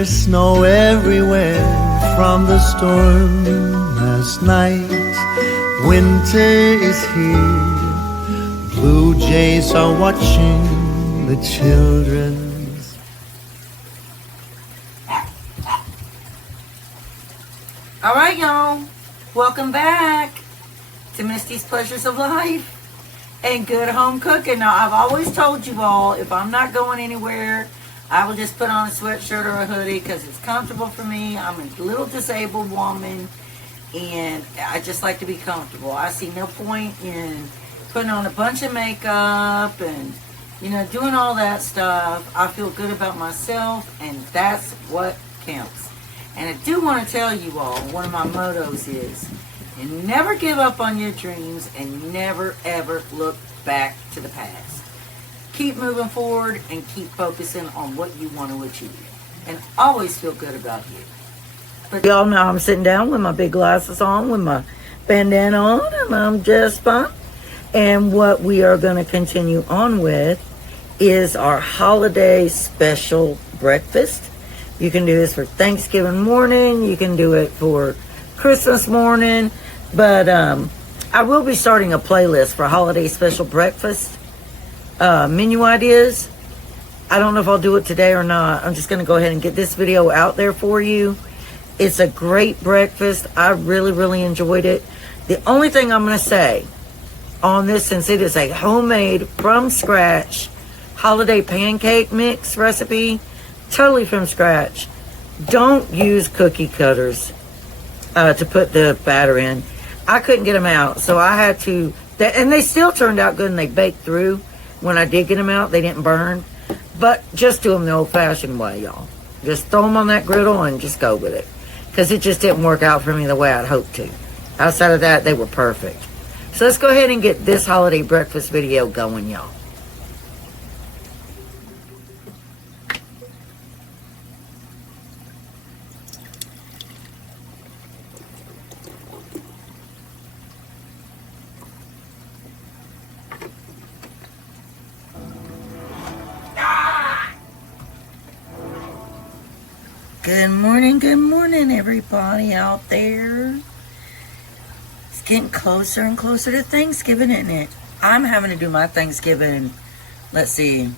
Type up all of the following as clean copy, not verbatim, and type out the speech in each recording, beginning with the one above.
There's snow everywhere from the storm last night. Winter is here. Blue jays are watching the children's. All right, y'all. Welcome back to Misty's Pleasures of Life and Good Home Cooking. Now, I've always told you all, if I'm not going anywhere, I will just put on a sweatshirt or a hoodie because it's comfortable for me. I'm a little disabled woman, and I just like to be comfortable. I see no point in putting on a bunch of makeup and, doing all that stuff. I feel good about myself, and that's what counts. And I do want to tell you all, one of my mottos is, you never give up on your dreams and never ever look back to the past. Keep moving forward and keep focusing on what you want to achieve. And always feel good about you. But y'all know I'm sitting down with my big glasses on, with my bandana on, and I'm just fine. And what we are going to continue on with is our holiday special breakfast. You can do this for Thanksgiving morning. You can do it for Christmas morning. But I will be starting a playlist for holiday special breakfast menu ideas. I don't know if I'll do it today or not. I'm just going to go ahead and get this video out there for you. It's a great breakfast. I really, really enjoyed it. The only thing I'm going to say on this, since it is a homemade, from scratch, holiday pancake mix recipe, totally from scratch, don't use cookie cutters to put the batter in. I couldn't get them out, so I had to, and they still turned out good, and they baked through. When I did get them out, they didn't burn. But just do them the old-fashioned way, y'all. Just throw them on that griddle and just go with it, because it just didn't work out for me the way I'd hoped to. Outside of that, they were perfect. So let's go ahead and get this holiday breakfast video going, y'all. Good morning, everybody out there. It's getting closer and closer to Thanksgiving, isn't it? I'm having to do my Thanksgiving, let's see,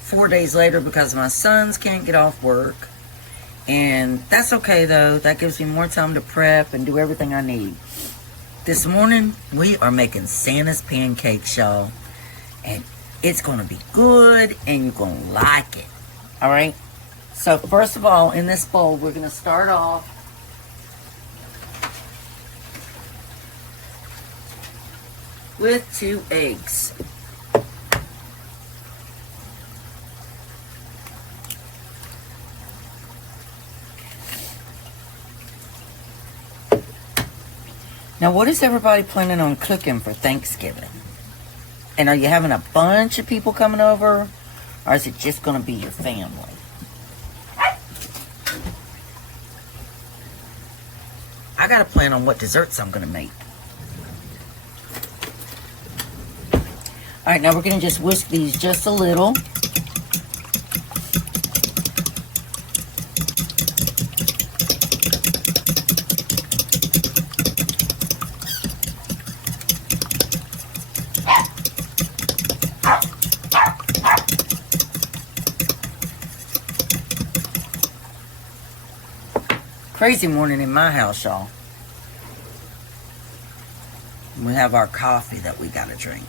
4 days later because my sons can't get off work. And that's okay, though. That gives me more time to prep and do everything I need. This morning, we are making Santa's pancakes, y'all. And it's going to be good, and you're going to like it. All right? So first of all, in this bowl, we're going to start off with 2 eggs. Now, what is everybody planning on cooking for Thanksgiving? And are you having a bunch of people coming over, or is it just going to be your family? I got to plan on what desserts I'm going to make. All right, now we're going to just whisk these just a little. Crazy morning in my house, y'all. We have our coffee that we gotta drink.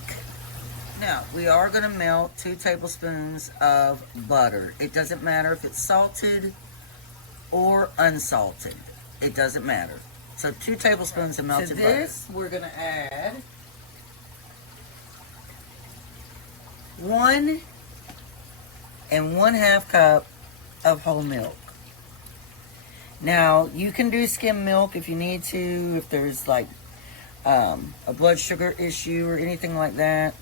Now, we are gonna melt 2 tablespoons of butter. It doesn't matter if it's salted or unsalted. It doesn't matter. So 2 tablespoons of melted butter. To this, we're gonna add 1 1/2 cup of whole milk. Now, you can do skim milk if you need to, if there's like a blood sugar issue or anything like that.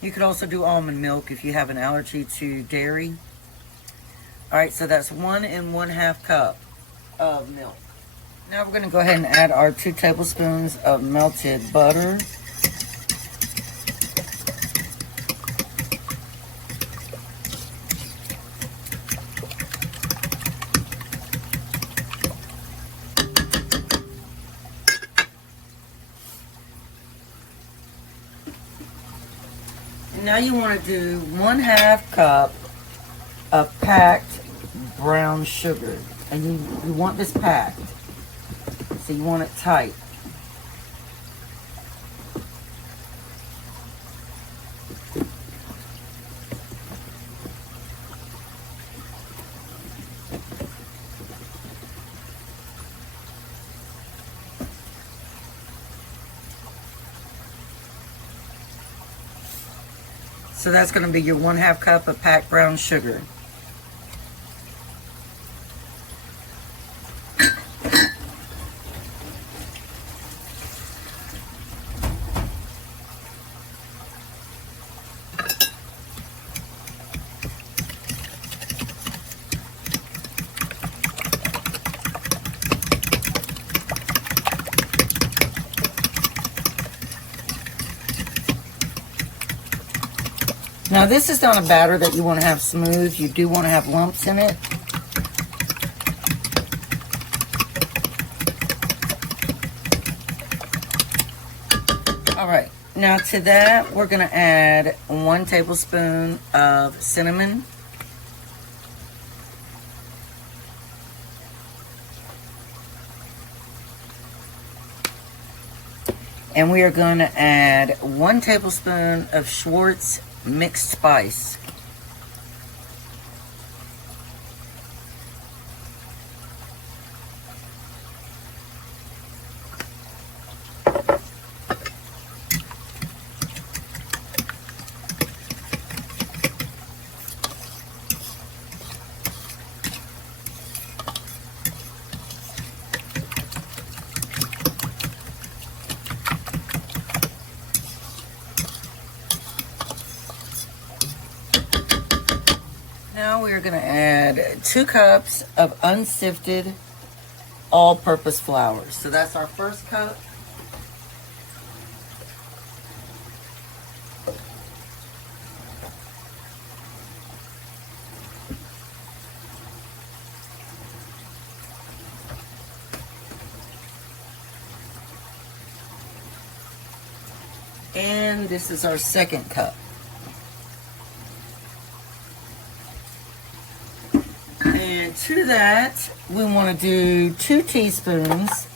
You could also do almond milk if you have an allergy to dairy. All right, so that's 1 1/2 cup of milk. Now we're going to go ahead and add our 2 tablespoons of melted butter. Now you want to do 1/2 cup of packed brown sugar. And you want this packed. So you want it tight. So that's going to be your 1/2 cup of packed brown sugar. Now this is not a batter that you want to have smooth. You do want to have lumps in it. All right, now to that we're going to add 1 tablespoon of cinnamon. And we are going to add 1 tablespoon of Schwartz mixed spice. Now we are going to add 2 cups of unsifted all-purpose flour. So that's our first cup. And this is our second cup. And to that, we want to do 2 teaspoons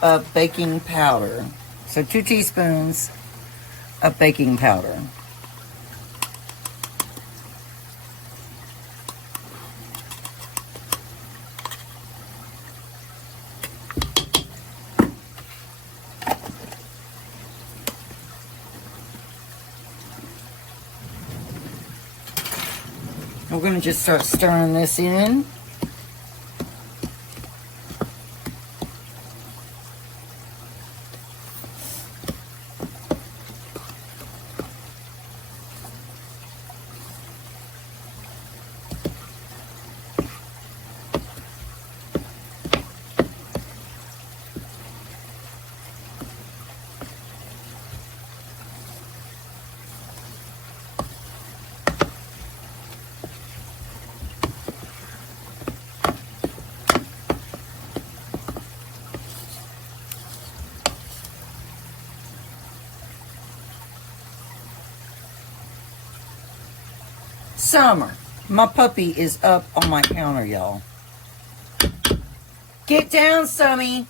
of baking powder. So 2 teaspoons of baking powder. We're going to just start stirring this in. Summer, my puppy is up on my counter, y'all. Get down, Summy.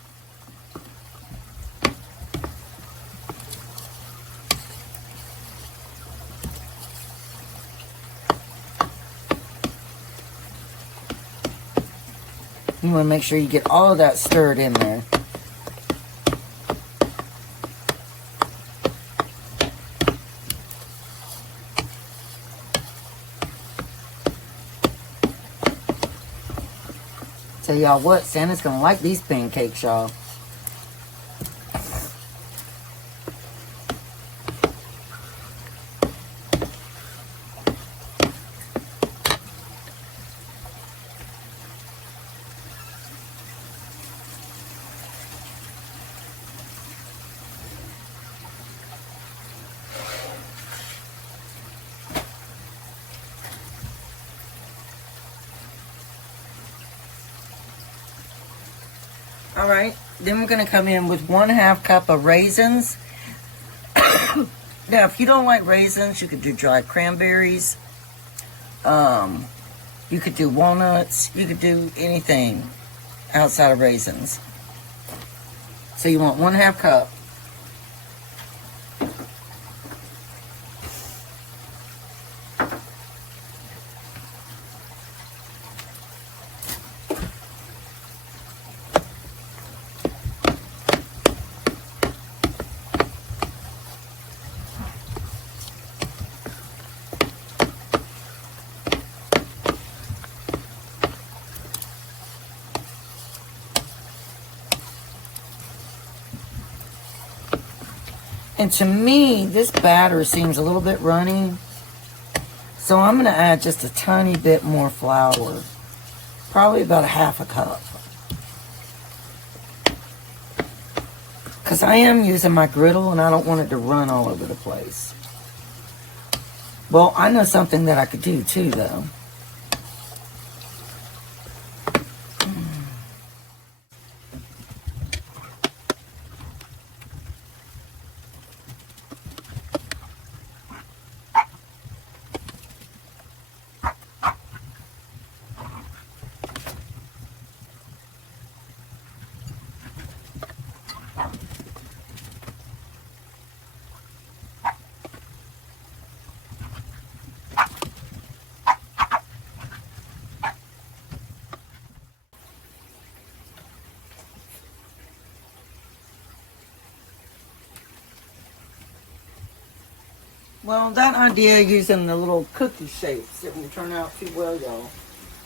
You want to make sure you get all of that stirred in there. Tell y'all what, Santa's gonna like these pancakes, y'all. All right, then we're going to come in with 1/2 cup of raisins. Now, if you don't like raisins, you could do dried cranberries. You could do walnuts. You could do anything outside of raisins. So you want 1/2 cup. And to me, this batter seems a little bit runny. So I'm going to add just a tiny bit more flour. Probably about 1/2 cup. Because I am using my griddle and I don't want it to run all over the place. Well, I know something that I could do too, though. Well, that idea using the little cookie shapes didn't turn out too well, y'all.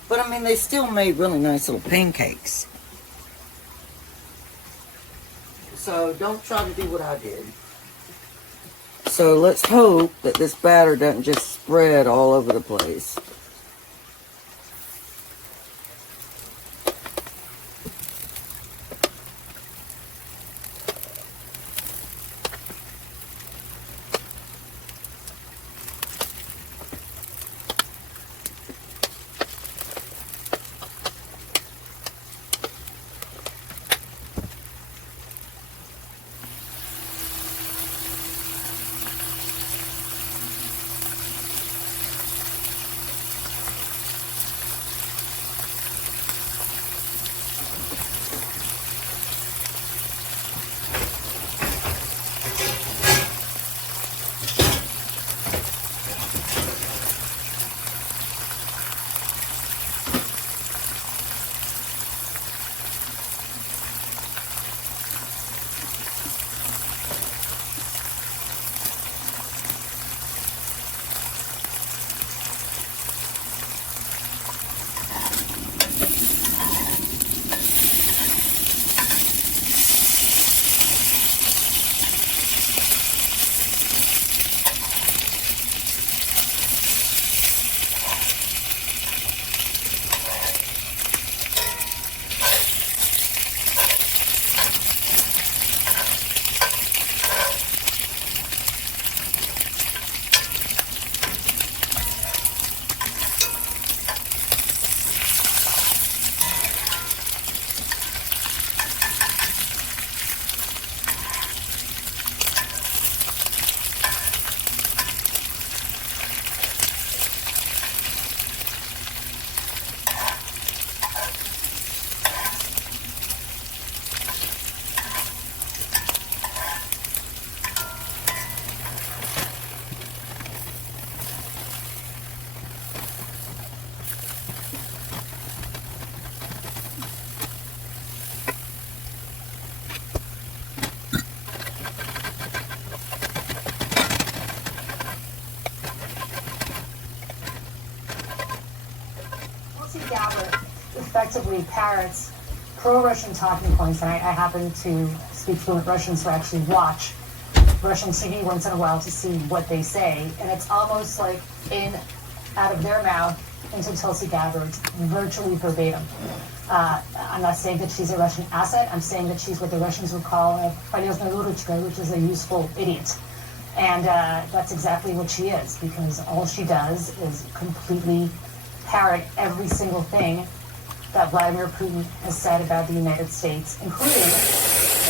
But I mean, they still made really nice little pancakes. So don't try to do what I did. So let's hope that this batter doesn't just spread all over the place. Effectively parrots pro-Russian talking points, and I happen to speak fluent Russian, so I actually watch Russian TV once in a while to see what they say, and it's almost like out of their mouth into Tulsi Gabbard's, virtually verbatim. I'm not saying that she's a Russian asset. I'm saying that she's what the Russians would call a полезная дурочка, which is a useful idiot. And that's exactly what she is, because all she does is completely parrot every single thing that Vladimir Putin has said about the United States, including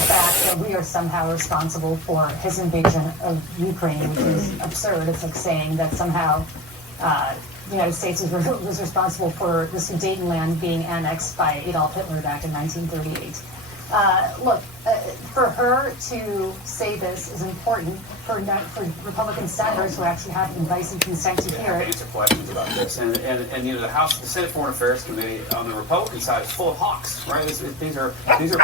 fact that we are somehow responsible for his invasion of Ukraine, which is absurd. It's like saying that somehow the United States was responsible for the Sudetenland being annexed by Adolf Hitler back in 1938. Look, for her to say this is important for Republican senators who actually have advice and consent to hear it. Answer questions about this, and the Senate Foreign Affairs Committee on the Republican side is full of hawks, right? These are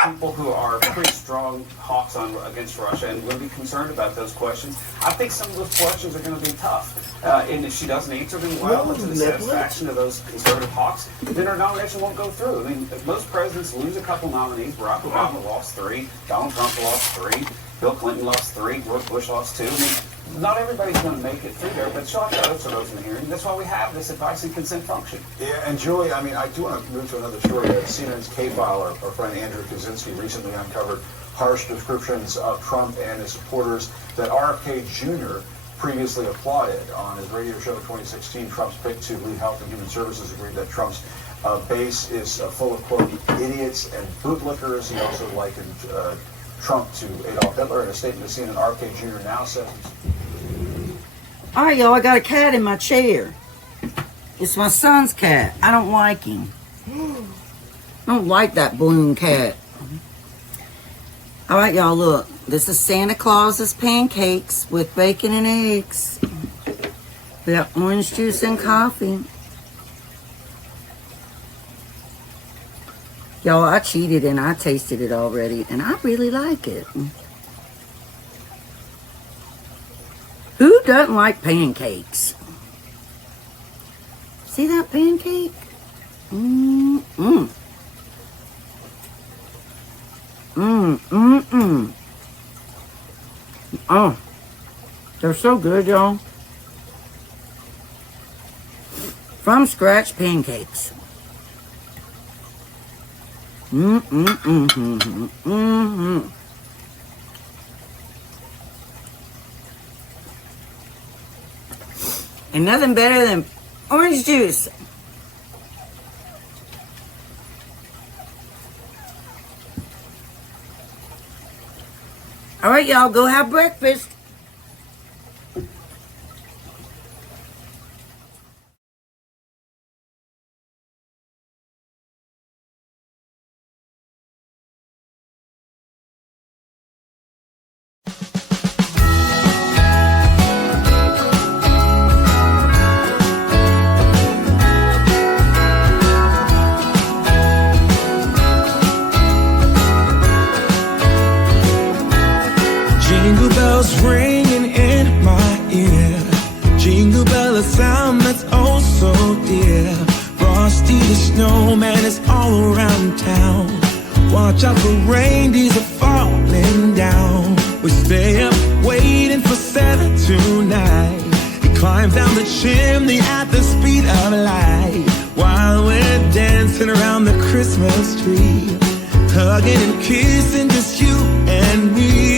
people who are pretty strong hawks against Russia, and we'll be concerned about those questions. I think some of those questions are going to be tough, and if she doesn't answer them well to the satisfaction of those conservative hawks, then her nomination won't go through. I mean, most presidents lose a couple nominees. Barack Obama lost 3, Donald Trump lost 3, Bill Clinton lost 3, George Bush lost 2. I mean, not everybody's going to make it through there, but she'll have to answer those in the hearing. That's why we have this advice and consent function. Yeah, and Julie, I mean, I do want to move to another story. CNN's K-File, our friend Andrew Kaczynski, recently uncovered harsh descriptions of Trump and his supporters that RFK Jr. previously applauded on his radio show in 2016. Trump's pick to lead Health and Human Services agreed that Trump's base is full of, quote, idiots and bootlickers. He also likened Trump to Adolf Hitler. In a statement to CNN, RFK Jr. now says... All right, y'all, I got a cat in my chair. It's my son's cat. I don't like him. I don't like that balloon cat. All right, y'all, look. This is Santa Claus's pancakes with bacon and eggs. We got orange juice and coffee. Y'all, I cheated and I tasted it already, and I really like it. Who doesn't like pancakes? See that pancake? Mmm. Oh, they're so good, y'all. From scratch pancakes. And nothing better than orange juice. All right, y'all, go have breakfast. Jingle bells ringing in my ear. Jingle bell, a sound that's oh so dear. Frosty the snowman is all around town. Watch out for reindeers are falling down. We stay up waiting for Santa tonight. He climbs down the chimney at the speed of light, while we're dancing around the Christmas tree, hugging and kissing just you and me.